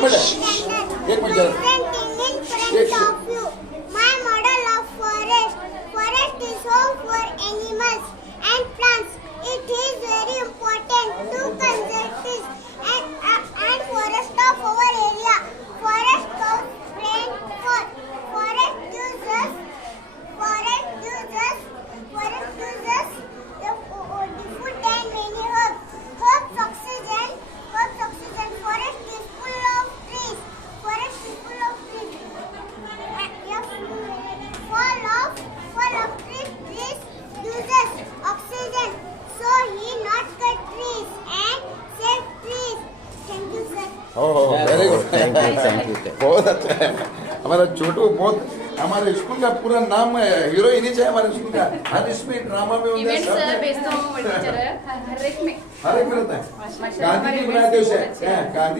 एक मिनट जरा Presenting in front of you my model of forest. Forest is home for animals and plants. It is very important to conserve this and forest of our area. Forest cows rainfall. Forest gives us the food and many herbs. Herbs oxygen. Forest is full of trees. Forest is full of trees. Fall of trees uses oxygen. So he not cut trees and save trees. Thank you, sir. Oh very good thank you बहुत अच्छा है हमारा छोटू बहुत हमारे school का पूरा नाम heroine ही है हमारे स्कूल का हर इसमें ड्रामा में उनका इवेंट्स सब बेचता हूँ टीचर हर एक में हर एक में रहता है गांधी जी बनाते उसे गांधी